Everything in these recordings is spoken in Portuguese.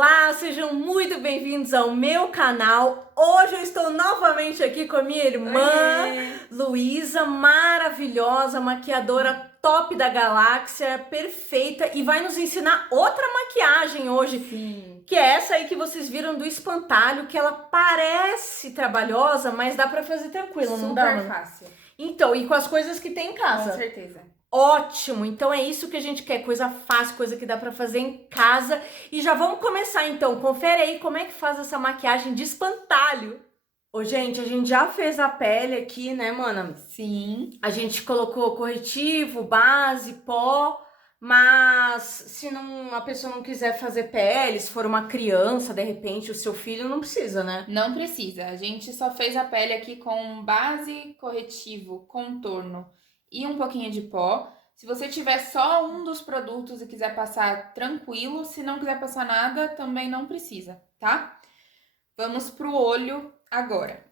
Olá, sejam muito bem-vindos ao meu canal. Hoje eu estou novamente aqui com a minha irmã Luísa, maravilhosa, maquiadora top da galáxia, perfeita, e vai nos ensinar outra maquiagem hoje. Sim. Que é essa aí que vocês viram do espantalho, que ela parece trabalhosa, mas dá pra fazer tranquilo, não dá? Super fácil. Então, e com as coisas que tem em casa. Com certeza. Ótimo! Então é isso que a gente quer, coisa fácil, coisa que dá pra fazer em casa. E já vamos começar então, confere aí como é que faz essa maquiagem de espantalho. Ô gente, a gente já fez a pele aqui, né, mana? Sim. A gente colocou corretivo, base, pó, mas se não, a pessoa não quiser fazer pele, se for uma criança, de repente, o seu filho, não precisa, né? Não precisa. A gente só fez a pele aqui com base, corretivo, contorno e um pouquinho de pó. Se você tiver só um dos produtos e quiser passar tranquilo, se não quiser passar nada, também não precisa, tá? Vamos pro olho agora.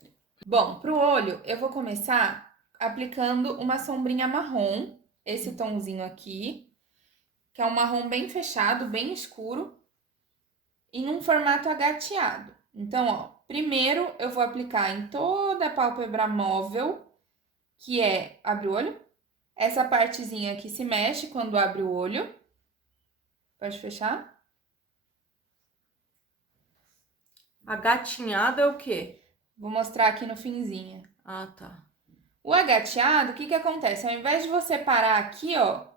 Bom, pro olho eu vou começar aplicando uma sombrinha marrom, esse tomzinho aqui, que é um marrom bem fechado, bem escuro, em um formato agateado. Então, ó, primeiro eu vou aplicar em toda a pálpebra móvel, que é, abre o olho, essa partezinha que se mexe quando abre o olho. Pode fechar? Agatinhado é o quê? Vou mostrar aqui no finzinho. Ah, tá. O agateado, o que que acontece? Ao invés de você parar aqui, ó,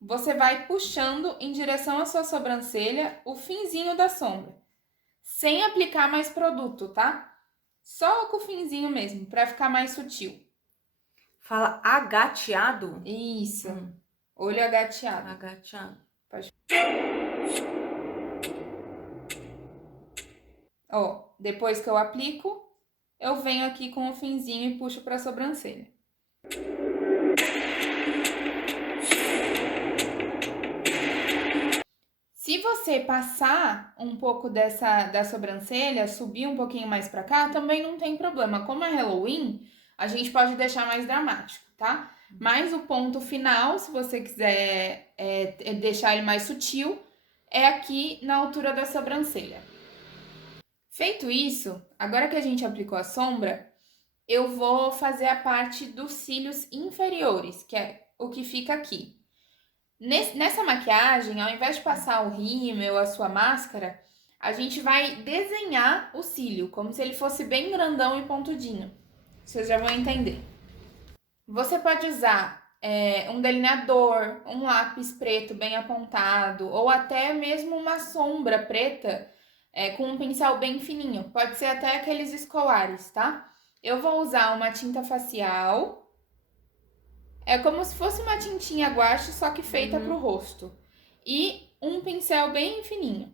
você vai puxando em direção à sua sobrancelha o finzinho da sombra, sem aplicar mais produto, tá? Só com o finzinho mesmo, pra ficar mais sutil. Fala agateado? Isso. Olho agateado. Agateado. Pode. Ó, depois que eu aplico, eu venho aqui com o finzinho e puxo pra sobrancelha. Se você passar um pouco da sobrancelha, subir um pouquinho mais pra cá, também não tem problema. Como é Halloween, a gente pode deixar mais dramático, tá? Mas o ponto final, se você quiser deixar ele mais sutil, é aqui na altura da sobrancelha. Feito isso, agora que a gente aplicou a sombra, eu vou fazer a parte dos cílios inferiores, que é o que fica aqui. Nessa maquiagem, ao invés de passar o rímel, a sua máscara, a gente vai desenhar o cílio, como se ele fosse bem grandão e pontudinho. Vocês já vão entender. Você pode usar um delineador, um lápis preto bem apontado, ou até mesmo uma sombra preta com um pincel bem fininho. Pode ser até aqueles escolares, tá? Eu vou usar uma tinta facial. É como se fosse uma tintinha guache, só que feita pro rosto. E um pincel bem fininho.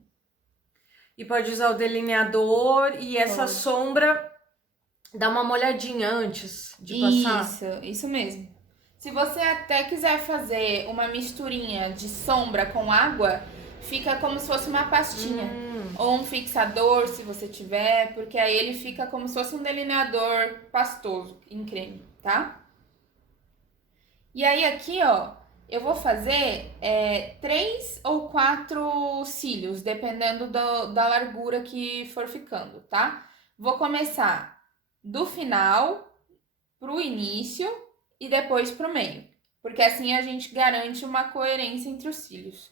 E pode usar o delineador e essa Pode. sombra dá uma molhadinha antes de passar. Isso mesmo. Se você até quiser fazer uma misturinha de sombra com água, fica como se fosse uma pastinha. Ou um fixador, se você tiver, porque aí ele fica como se fosse um delineador pastoso, em creme, tá? E aí aqui, ó, eu vou fazer 3 ou 4 cílios, dependendo da largura que for ficando, tá? Vou começar do final pro início e depois pro meio, porque assim a gente garante uma coerência entre os cílios.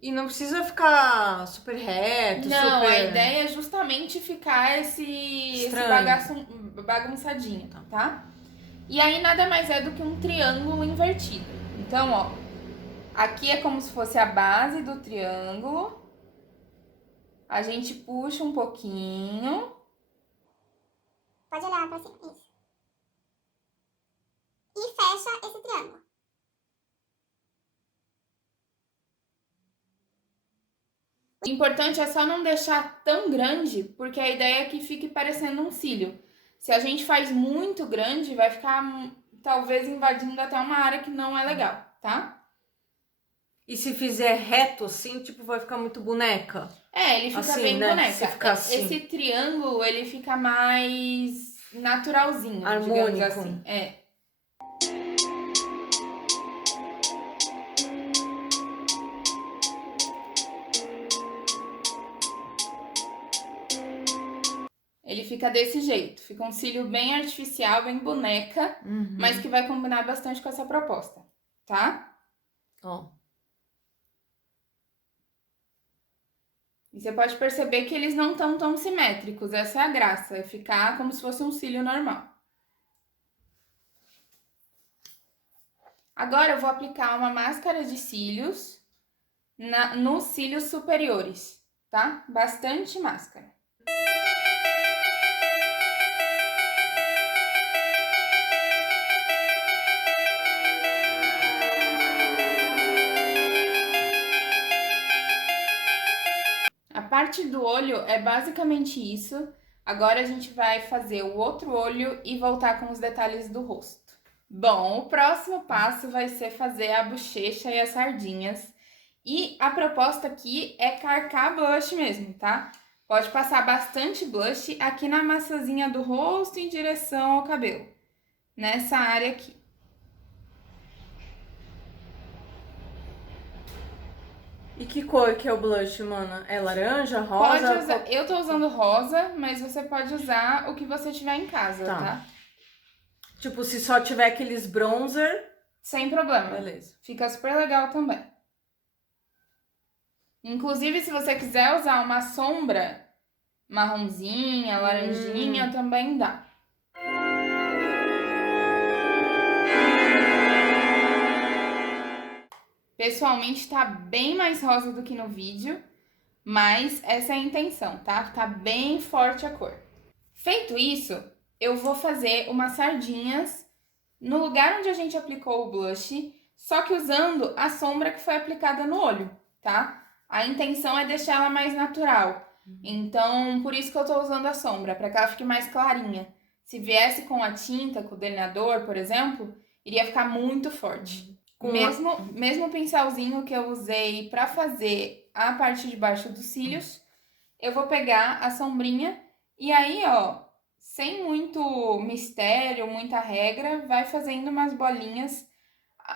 E não precisa ficar super reto, Não, super... a ideia é justamente ficar esse bagunçadinho, tá? E aí nada mais é do que um triângulo invertido. Então, ó, aqui é como se fosse a base do triângulo. A gente puxa um pouquinho. Pode olhar pra cima, isso. E fecha esse triângulo. O importante é só não deixar tão grande, porque a ideia é que fique parecendo um cílio. Se a gente faz muito grande, vai ficar talvez invadindo até uma área que não é legal, tá? E se fizer reto assim, tipo, vai ficar muito boneca? Ele fica assim, bem né? boneca. Se ficar assim. Esse triângulo, ele fica mais naturalzinho, harmônico, digamos assim. ele fica desse jeito. Fica um cílio bem artificial, bem boneca, mas que vai combinar bastante com essa proposta, tá? Ó. E você pode perceber que eles não estão tão simétricos, essa é a graça, é ficar como se fosse um cílio normal. Agora eu vou aplicar uma máscara de cílios nos cílios superiores, tá? Bastante máscara. A parte do olho é basicamente isso. Agora a gente vai fazer o outro olho e voltar com os detalhes do rosto. Bom, o próximo passo vai ser fazer a bochecha e as sardinhas. E a proposta aqui é carcar blush mesmo, tá? Pode passar bastante blush aqui na maçãzinha do rosto em direção ao cabelo. Nessa área aqui. E que cor que é o blush, mana? É laranja, rosa? Pode usar, eu tô usando rosa, mas você pode usar o que você tiver em casa, tá? Tipo, se só tiver aqueles bronzer... Sem problema. Beleza. Fica super legal também. Inclusive, se você quiser usar uma sombra marronzinha, laranjinha, também dá. Pessoalmente, tá bem mais rosa do que no vídeo, mas essa é a intenção, tá? Tá bem forte a cor. Feito isso, eu vou fazer umas sardinhas no lugar onde a gente aplicou o blush, só que usando a sombra que foi aplicada no olho, tá? A intenção é deixar ela mais natural. Então, por isso que eu tô usando a sombra, para que ela fique mais clarinha. Se viesse com a tinta, com o delineador, por exemplo, iria ficar muito forte. Mesmo o pincelzinho que eu usei para fazer a parte de baixo dos cílios, eu vou pegar a sombrinha e aí, ó, sem muito mistério, muita regra, vai fazendo umas bolinhas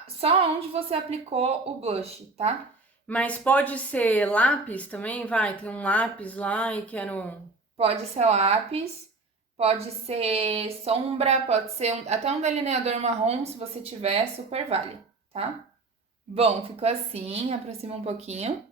só onde você aplicou o blush, tá? Mas pode ser lápis também? Vai, tem um lápis lá e quero... Pode ser lápis, pode ser sombra, pode ser até um delineador marrom, se você tiver, super vale, tá? Bom, ficou assim, aproxima um pouquinho.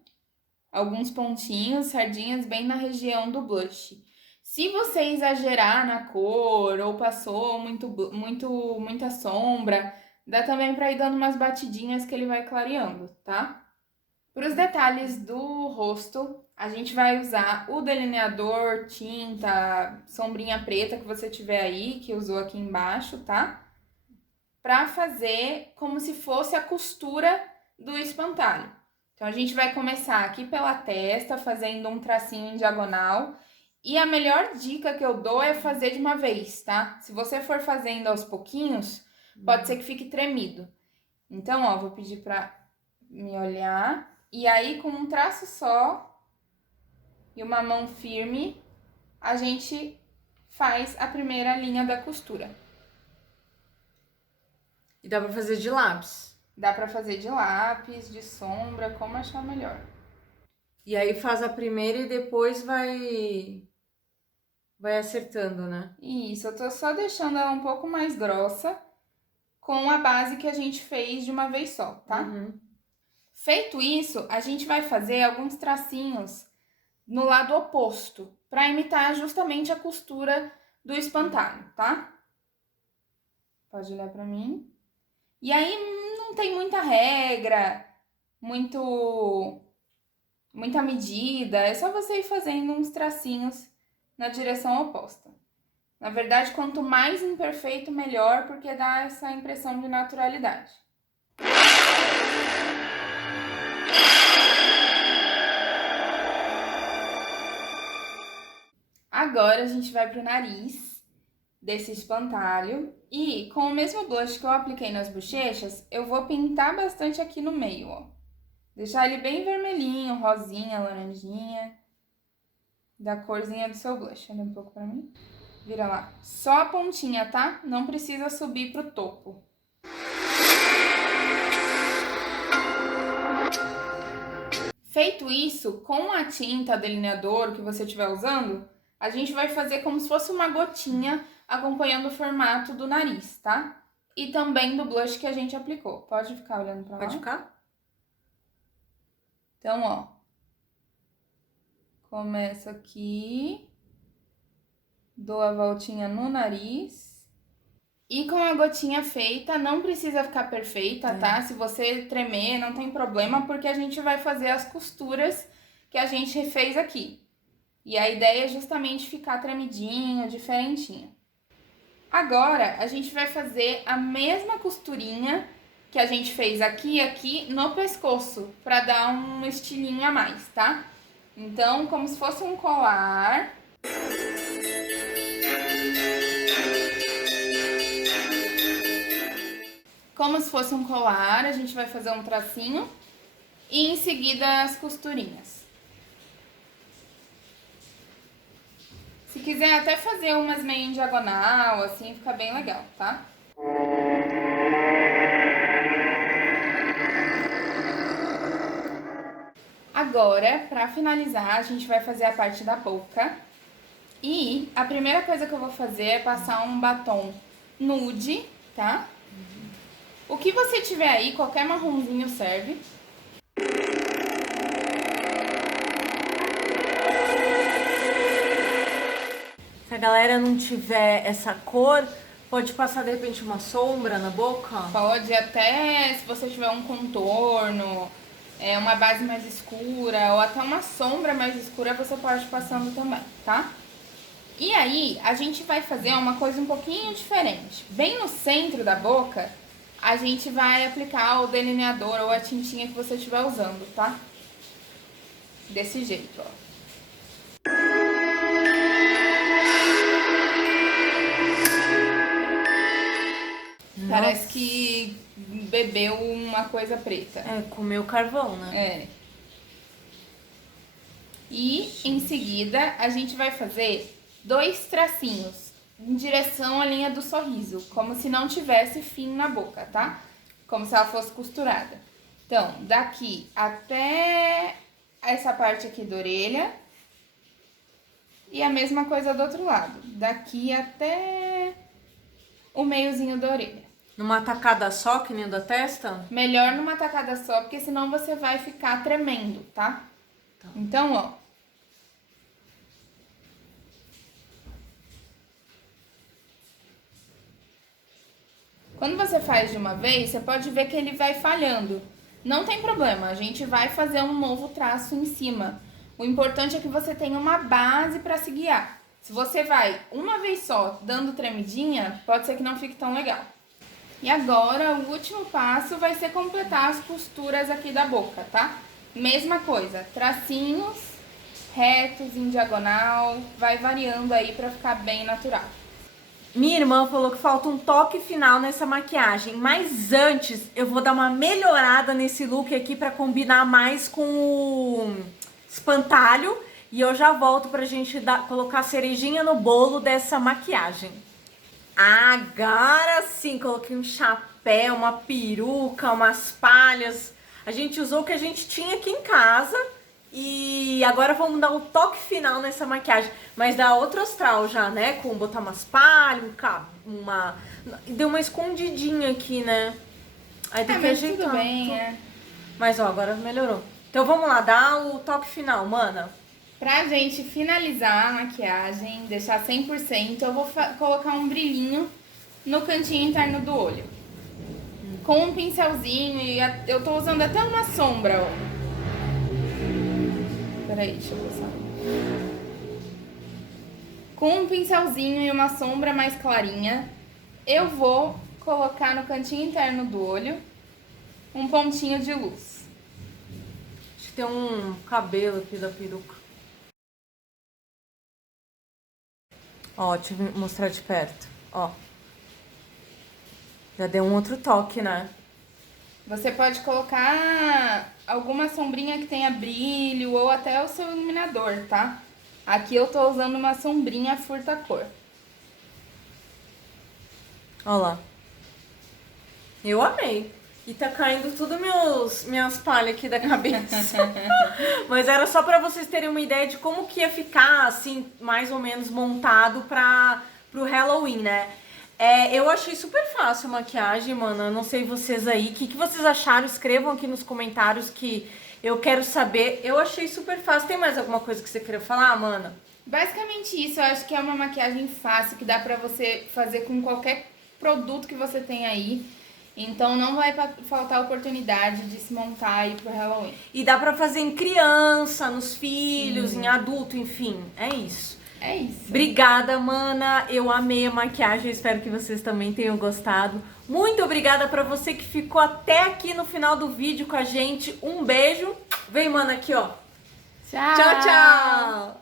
Alguns pontinhos, sardinhas bem na região do blush. Se você exagerar na cor ou passou muita sombra, dá também para ir dando umas batidinhas que ele vai clareando, tá? Para os detalhes do rosto, a gente vai usar o delineador, tinta, sombrinha preta que você tiver aí, que usou aqui embaixo, tá? Para fazer como se fosse a costura do espantalho. Então, a gente vai começar aqui pela testa, fazendo um tracinho em diagonal. E a melhor dica que eu dou é fazer de uma vez, tá? Se você for fazendo aos pouquinhos, pode ser que fique tremido. Então, ó, vou pedir para me olhar. E aí, com um traço só e uma mão firme, a gente faz a primeira linha da costura. E dá pra fazer de lápis? Dá pra fazer de lápis, de sombra, como achar melhor. E aí faz a primeira e depois vai acertando, né? Isso, eu tô só deixando ela um pouco mais grossa com a base que a gente fez de uma vez só, tá? Feito isso, a gente vai fazer alguns tracinhos no lado oposto, para imitar justamente a costura do espantalho, tá? Pode olhar para mim. E aí não tem muita regra, muita medida, é só você ir fazendo uns tracinhos na direção oposta. Na verdade, quanto mais imperfeito, melhor, porque dá essa impressão de naturalidade. Agora a gente vai pro nariz desse espantalho e com o mesmo blush que eu apliquei nas bochechas, eu vou pintar bastante aqui no meio, ó. Deixar ele bem vermelhinho, rosinha, laranjinha, da corzinha do seu blush. Olha um pouco pra mim. Vira lá. Só a pontinha, tá? Não precisa subir pro topo. Feito isso, com a tinta delineador que você estiver usando, a gente vai fazer como se fosse uma gotinha acompanhando o formato do nariz, tá? E também do blush que a gente aplicou. Pode ficar olhando pra lá? Pode ficar? Então, ó. Começa aqui. Dou a voltinha no nariz. E com a gotinha feita, não precisa ficar perfeita, tá? Se você tremer, não tem problema, porque a gente vai fazer as costuras que a gente fez aqui. E a ideia é justamente ficar tremidinho, diferentinho. Agora, a gente vai fazer a mesma costurinha que a gente fez aqui e aqui no pescoço, pra dar um estilinho a mais, tá? Então, como se fosse um colar. Como se fosse um colar, a gente vai fazer um tracinho e em seguida as costurinhas. Se quiser até fazer umas meio em diagonal, assim, fica bem legal, tá? Agora, pra finalizar, a gente vai fazer a parte da boca. E a primeira coisa que eu vou fazer é passar um batom nude, tá? O que você tiver aí, qualquer marronzinho serve. Se a galera não tiver essa cor, pode passar de repente uma sombra na boca? Pode até, se você tiver um contorno, uma base mais escura ou até uma sombra mais escura, você pode ir passando também, tá? E aí, a gente vai fazer uma coisa um pouquinho diferente. Bem no centro da boca, a gente vai aplicar o delineador ou a tintinha que você estiver usando, tá? Desse jeito, ó. Parece que bebeu uma coisa preta. É, comeu carvão, né? É. E em seguida a gente vai fazer 2 tracinhos em direção à linha do sorriso, como se não tivesse fim na boca, tá? Como se ela fosse costurada. Então, daqui até essa parte aqui da orelha. E a mesma coisa do outro lado. Daqui até o meiozinho da orelha. Numa tacada só, que nem o da testa? Melhor numa tacada só, porque senão você vai ficar tremendo, tá? Então, ó. Quando você faz de uma vez, você pode ver que ele vai falhando. Não tem problema, a gente vai fazer um novo traço em cima. O importante é que você tenha uma base para se guiar. Se você vai uma vez só dando tremidinha, pode ser que não fique tão legal. E agora, o último passo vai ser completar as costuras aqui da boca, tá? Mesma coisa, tracinhos retos, em diagonal, vai variando aí pra ficar bem natural. Minha irmã falou que falta um toque final nessa maquiagem, mas antes eu vou dar uma melhorada nesse look aqui pra combinar mais com o espantalho e eu já volto pra gente colocar a cerejinha no bolo dessa maquiagem. Agora sim, coloquei um chapéu, uma peruca, umas palhas. A gente usou o que a gente tinha aqui em casa e agora vamos dar o toque final nessa maquiagem. Mas dá outro astral já, né? Com botar umas palhas, deu uma escondidinha aqui, né? Aí tem que mas ajeitar. tudo bem, Mas ó, agora melhorou. Então vamos lá, dar o toque final, mana. Pra gente finalizar a maquiagem, deixar 100%, eu vou colocar um brilhinho no cantinho interno do olho. Com um pincelzinho e eu tô usando até uma sombra, ó. Peraí, deixa eu passar. Com um pincelzinho e uma sombra mais clarinha, eu vou colocar no cantinho interno do olho um pontinho de luz. Acho que tem um cabelo aqui da peruca. Ó, deixa eu mostrar de perto, ó. Já deu um outro toque, né? Você pode colocar alguma sombrinha que tenha brilho ou até o seu iluminador, tá? Aqui eu tô usando uma sombrinha furta-cor. Ó lá. Eu amei. E tá caindo tudo minhas palhas aqui da cabeça. Mas era só pra vocês terem uma ideia de como que ia ficar, assim, mais ou menos montado pro Halloween, né? Eu achei super fácil a maquiagem, mano. Eu não sei vocês aí. O que vocês acharam? Escrevam aqui nos comentários que eu quero saber. Eu achei super fácil. Tem mais alguma coisa que você queria falar, mana? Basicamente isso. Eu acho que é uma maquiagem fácil que dá pra você fazer com qualquer produto que você tem aí. Então não vai faltar oportunidade de se montar aí pro Halloween. E dá pra fazer em criança, nos filhos, em adulto, enfim. É isso. É isso. Obrigada, mana. Eu amei a maquiagem. Espero que vocês também tenham gostado. Muito obrigada pra você que ficou até aqui no final do vídeo com a gente. Um beijo. Vem, mana, aqui, ó. Tchau. Tchau, tchau.